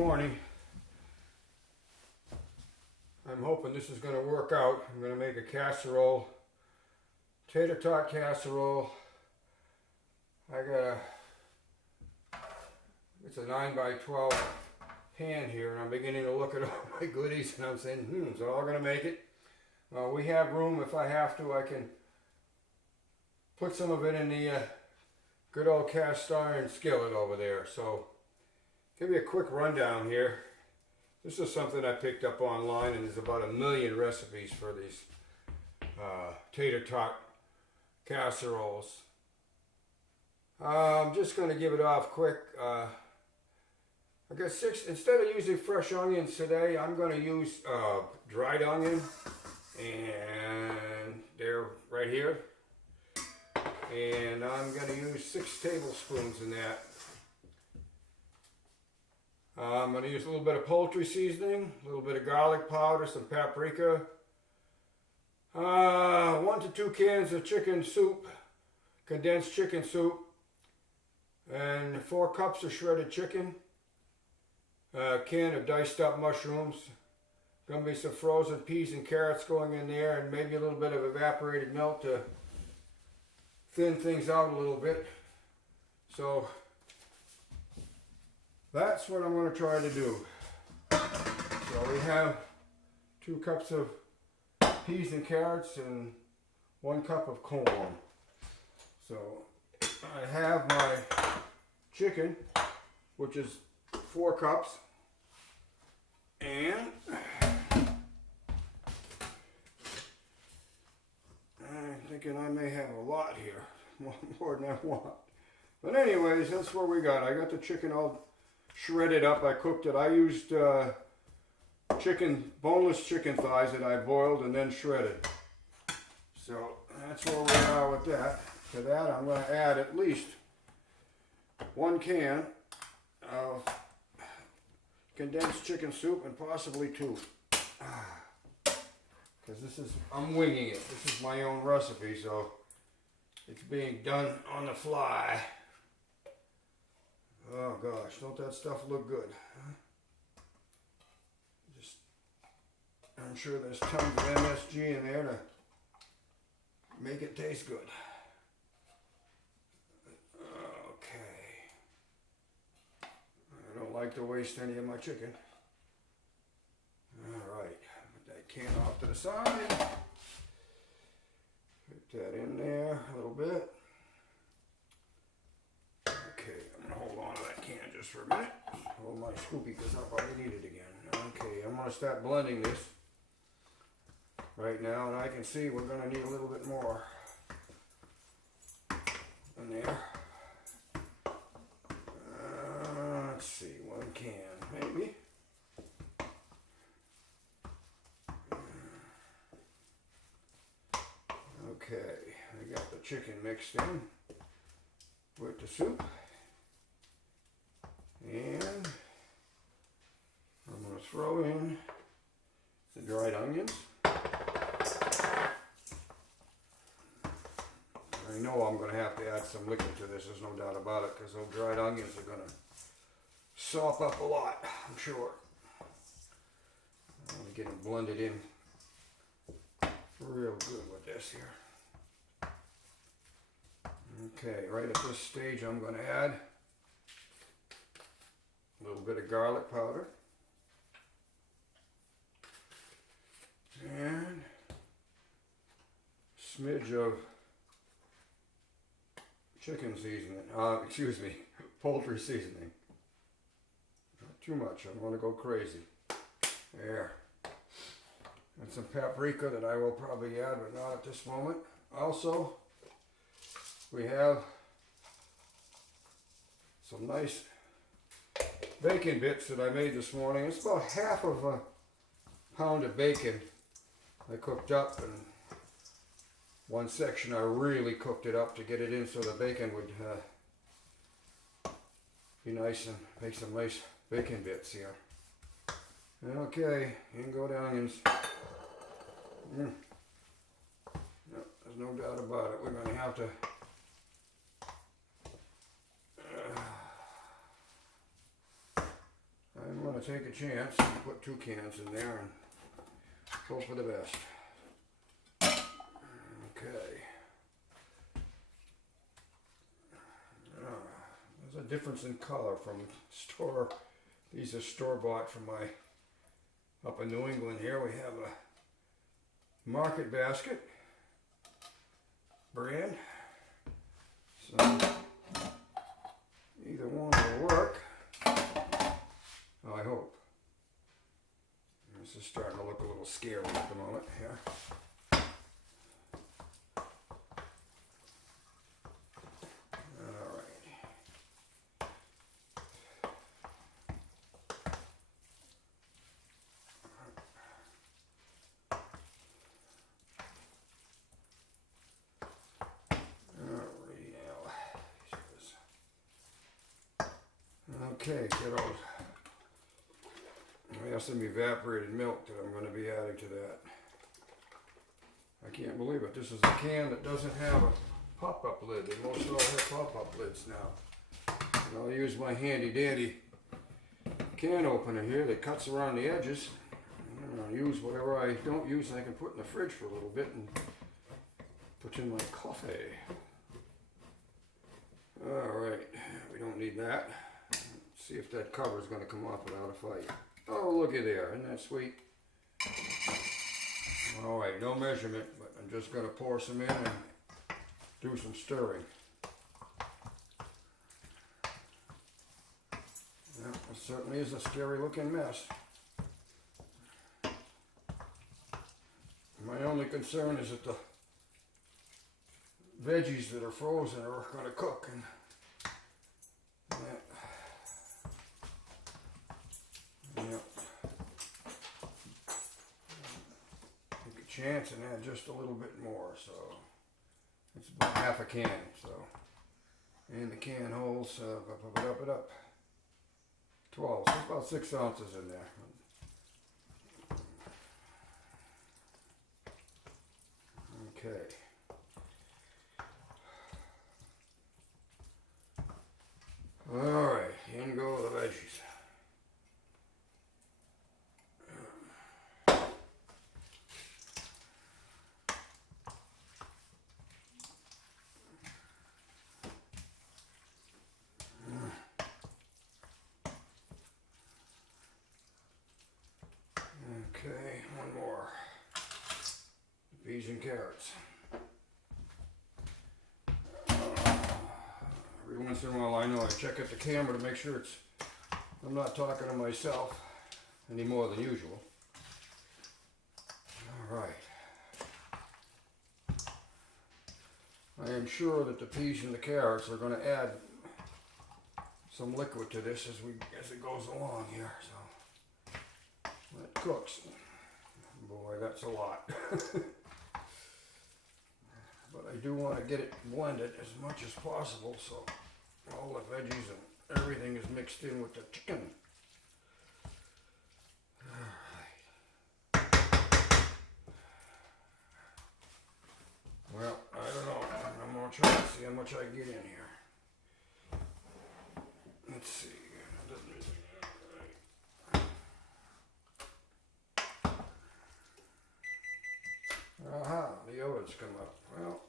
morning. I'm hoping this is going to work out. I'm going to make a casserole, tater tot casserole. It's a 9 by 12 pan here, and I'm beginning to look at all my goodies, and I'm saying, is it all going to make it? We have room. If I have to, I can put some of it in the good old cast iron skillet over there. So, give you a quick rundown here. This is something I picked up online, and there's about 1 million recipes for these tater tot casseroles. I'm just going to give it off quick. I got 6, instead of using fresh onions today, I'm going to use dried onion, and they're right here. And I'm going to use 6 tablespoons in that. I'm going to use a little bit of poultry seasoning, a little bit of garlic powder, some paprika, 1 to 2 cans of chicken soup, condensed chicken soup, and 4 cups of shredded chicken, a can of diced up mushrooms, going to be some frozen peas and carrots going in there, and maybe a little bit of evaporated milk to thin things out a little bit. So that's what I'm going to try to do. So we have 2 cups of peas and carrots and 1 cup of corn. So I have my chicken, which is 4 cups, and I'm thinking I may have a lot here, more than I want. But anyways, that's what we got. I got the chicken all shredded up. I cooked it. I used boneless chicken thighs that I boiled and then shredded. So that's where we are with that. To that, I'm going to add at least 1 can of condensed chicken soup, and possibly 2. Because I'm winging it. This is my own recipe, so it's being done on the fly. Oh gosh, don't that stuff look good? I'm sure there's tons of MSG in there to make it taste good. Okay. I don't like to waste any of my chicken. Alright, put that can off to the side. Put that in there a little bit. Okay, I'm going to hold on to that can just for a minute. Hold my scoopy because I'll probably need it again. Okay, I'm going to start blending this right now, and I can see we're going to need a little bit more in there. Let's see, 1 can maybe. Okay, I got the chicken mixed in with the soup, and I'm going to throw in the dried onions. I know I'm going to have to add some liquid to this, there's no doubt about it, because those dried onions are going to sop up a lot, I'm sure. I'm going to get them blended in real good with this here. Okay, right at this stage I'm going to add a little bit of garlic powder and a smidge of chicken seasoning, poultry seasoning. Not too much, I don't want to go crazy. There. And some paprika that I will probably add, but not at this moment. Also, we have some nice bacon bits that I made this morning. It's about half of a pound of bacon I cooked up, and one section I really cooked it up to get it in so the bacon would be nice and make some nice bacon bits here. Okay, in go the onions. No, there's no doubt about it. We're going to have to I'm going to going to take a chance and put 2 cans in there and hope for the best. Okay. There's a difference in color from store. These are store-bought from my, up in New England here. We have a Market Basket brand. So either one will work. Oh, I hope. This is starting to look a little scary at the moment here. Okay, kiddos. I have some evaporated milk that I'm going to be adding to that. I can't believe it. This is a can that doesn't have a pop-up lid. They most all have pop-up lids now. And I'll use my handy dandy can opener here that cuts around the edges. And I'll use whatever I don't use and I can put in the fridge for a little bit and put in my coffee. Alright, we don't need that. See if that cover is going to come off without a fight. Oh, looky there. Isn't that sweet? Alright, no measurement, but I'm just going to pour some in and do some stirring. Yeah, it certainly is a scary looking mess. My only concern is that the veggies that are frozen are going to cook. And take a chance and add just a little bit more, so it's about half a can. So, and the can holds 12, so about 6 ounces in there. Okay. All right, in go the veggies. Okay, one more. Peas and carrots. Every once in a while I know I check at the camera to make sure I'm not talking to myself any more than usual. Alright. I am sure that the peas and the carrots are going to add some liquid to this as it goes along here. So when it cooks, boy, that's a lot. But I do want to get it blended as much as possible so all the veggies and everything is mixed in with the chicken. Alright. Well, I don't know. I'm going to try to see how much I get in here. Let's see. Aha, the odors come up. Well,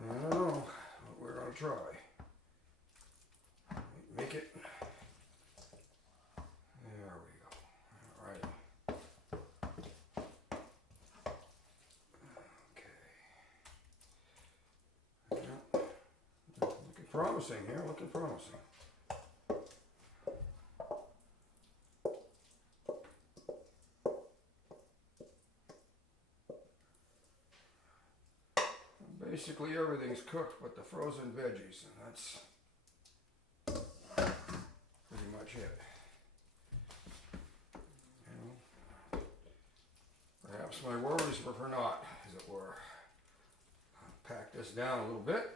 I don't know, but we're going to try. Make it. There we go. All right. Okay. Yeah. Looking promising here. Looking promising. Basically everything's cooked but the frozen veggies, and that's pretty much it. You know, perhaps my worries were for naught, as it for. Pack this down a little bit,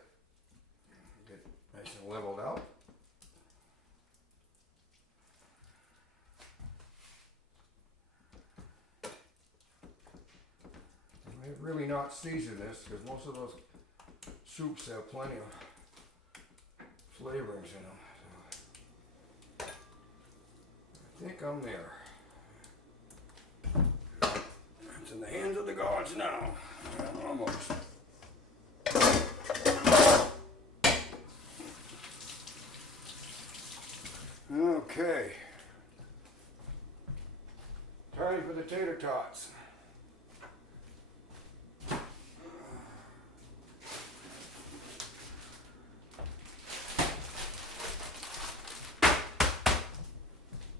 get it nice and leveled out. I really not season this because most of those soups have plenty of flavorings in them. So I think I'm there. It's in the hands of the gods now. Almost. Okay. Time for the tater tots.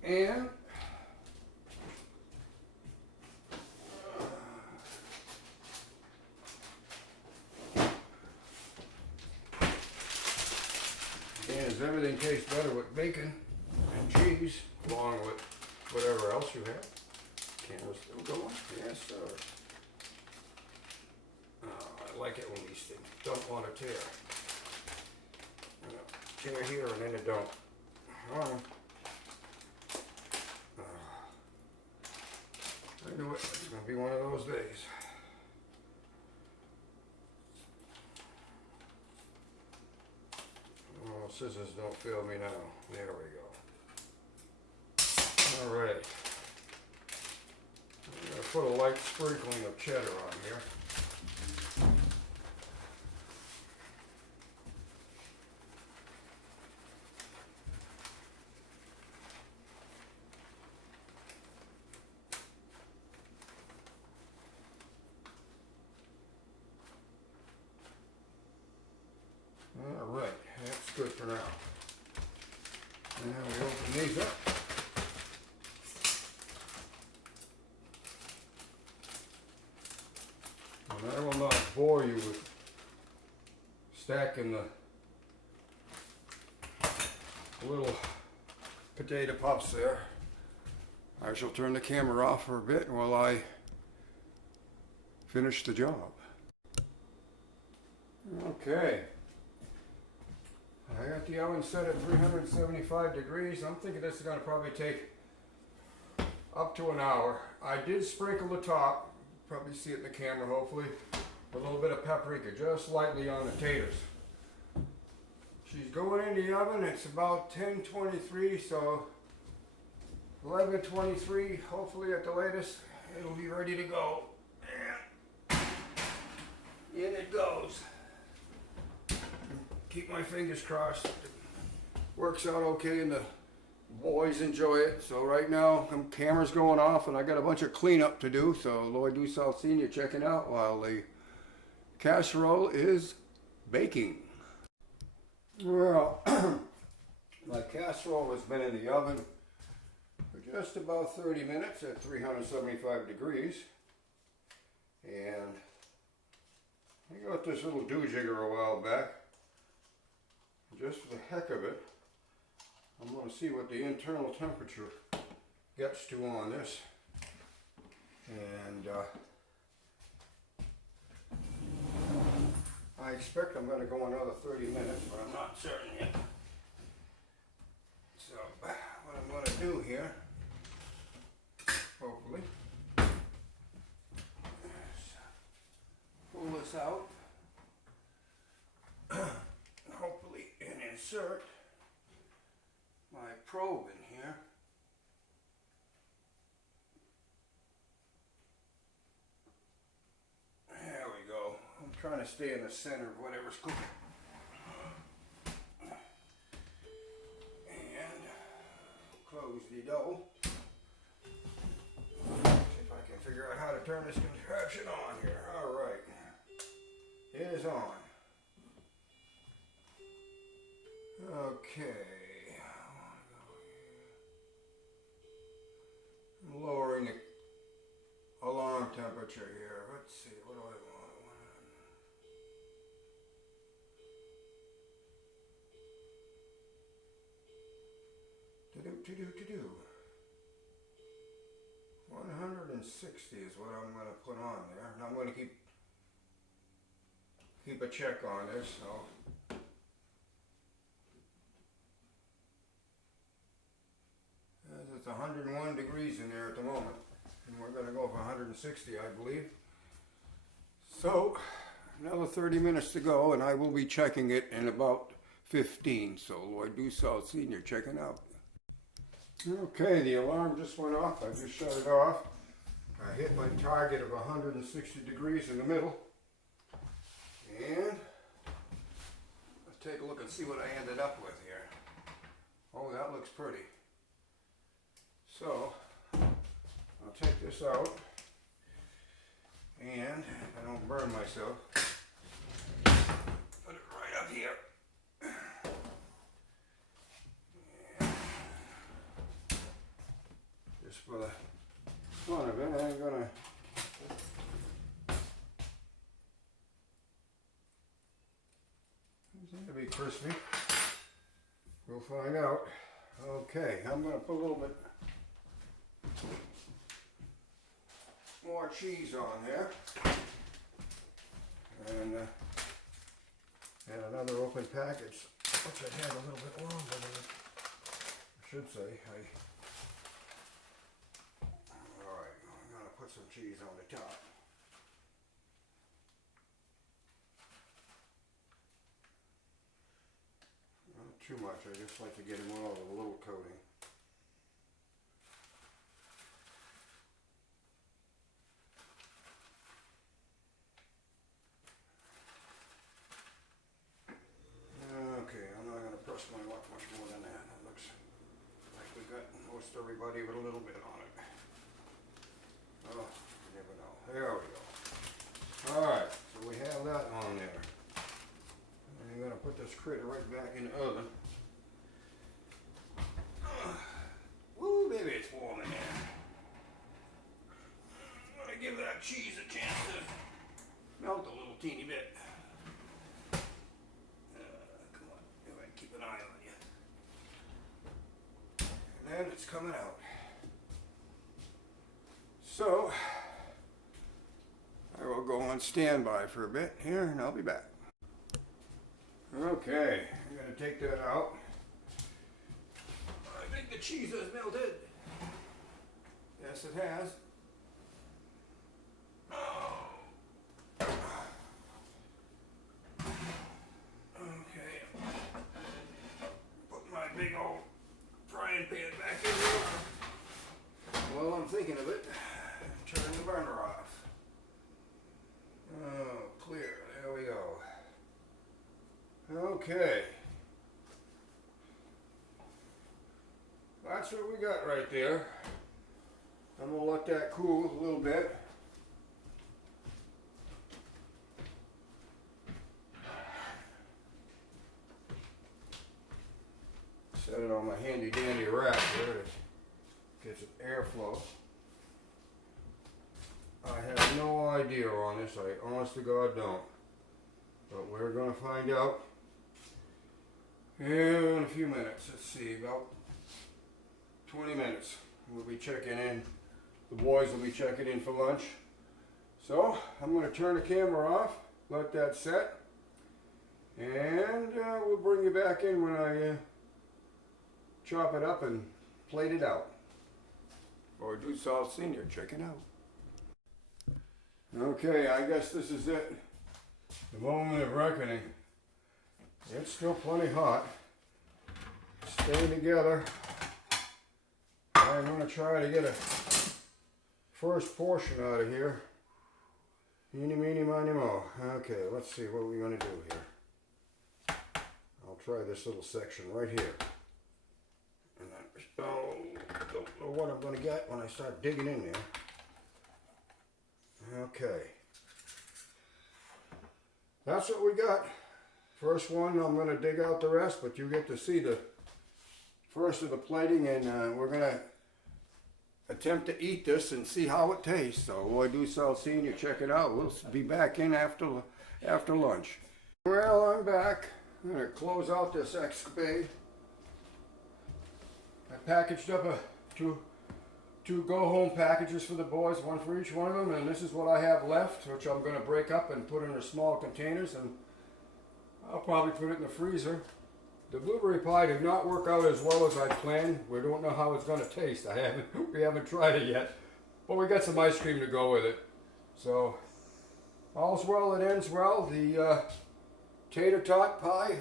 And everything tastes better with bacon and cheese, along with whatever else you have. Camera's still going? Yes, sir. I like it when these things don't want to tear. Tear here and then it don't. I knew it. It's going to be one of those days. Oh, scissors don't fail me now. There we go. All right. I'm going to put a light sprinkling of cheddar on here. All right, that's good for now. And then we open these up. And I will not bore you with stacking the little potato puffs there. I shall turn the camera off for a bit while I finish the job. Okay. I got the oven set at 375 degrees. I'm thinking this is going to probably take up to an hour. I did sprinkle the top, probably see it in the camera hopefully, with a little bit of paprika, just lightly on the taters. She's going in the oven. It's about 10:23, so 11:23, hopefully at the latest, it'll be ready to go. And in it goes. Keep my fingers crossed. It works out okay and the boys enjoy it. So right now, camera's going off and I got a bunch of cleanup to do. So Lloyd Du South Senior checking out while the casserole is baking. Well, my casserole has been in the oven for just about 30 minutes at 375 degrees. And I got this little do-jigger a while back. Just for the heck of it, I'm going to see what the internal temperature gets to on this. And I expect I'm going to go another 30 minutes, but I'm not certain yet. So what I'm going to do here, hopefully, is pull this out. Hopefully, and insert my probe in here. There we go. I'm trying to stay in the center of whatever's cooking. And close the dough. See if I can figure out how to turn this contraption on here. All right. It is on. Okay, I'm lowering the alarm temperature here. Let's see, what do I want? To-do. 160 is what I'm going to put on there. And I'm going to keep keep a check on this. So. It's 101 degrees in there at the moment, and we're going to go for 160, I believe. So, another 30 minutes to go, and I will be checking it in about 15. So, Lloyd Dussault Sr. checking out. Okay, the alarm just went off. I just shut it off. I hit my target of 160 degrees in the middle. And let's take a look and see what I ended up with here. Oh, that looks pretty. So, I'll take this out, and I don't burn myself, put it right up here. And just for the fun of it, I'm gonna to be crispy. We'll find out. Okay, I'm gonna put a little bit more cheese on there, and another open package, which I had a little bit longer than it, I should say. Alright, I'm going to put some cheese on the top. Not too much, I just like to get them all with a little coating. Everybody with a little bit on it. Oh, you never know. There we go. Alright, so we have that on there. And I'm going to put this critter right back in the oven. Woo, baby, it's warm in there. I'm going to give that cheese a chance to melt a little teeny bit. Come on, go ahead, keep an eye on you. And it's coming out. So, I will go on standby for a bit here and I'll be back. Okay, I'm going to take that out. I think the cheese has melted. Yes, it has. Okay, put my big old frying pan back in there. While I'm thinking of it, turn the burner off. Oh, clear. There we go. Okay. That's what we got right there. I'm going to let that cool a little bit. Set it on my handy dandy rack here. It gets an airflow. I have no idea on this. I honest to God don't. But we're going to find out in a few minutes. Let's see, about 20 minutes. We'll be checking in. The boys will be checking in for lunch. So I'm going to turn the camera off, let that set, and we'll bring you back in when I chop it up and plate it out. Or Dussault Sr. check it out. Okay, I guess this is it. The moment of reckoning. It's still plenty hot. Staying together. I'm going to try to get a first portion out of here. Eeny, meeny, miny, mo. Okay, let's see what we're going to do here. I'll try this little section right here. And I don't know what I'm going to get when I start digging in there. Okay. That's what we got. First one, I'm going to dig out the rest, but you get to see the first of the plating, and we're going to attempt to eat this and see how it tastes. So Lloyd Dussault Sr., check it out. We'll be back in after lunch. Well, I'm back. I'm going to close out this escapade. I packaged up 2 go-home packages for the boys, one for each one of them, and this is what I have left, which I'm going to break up and put in small containers, and I'll probably put it in the freezer. The blueberry pie did not work out as well as I planned. We don't know how it's going to taste. We haven't tried it yet, but we got some ice cream to go with it. So all's well that ends well. The tater tot pie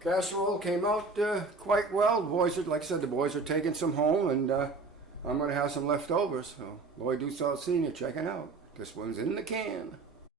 casserole came out quite well. The boys are, like I said, the boys are taking some home, and I'm going to have some leftovers. So Lloyd Dussault Sr. checking out. This one's in the can.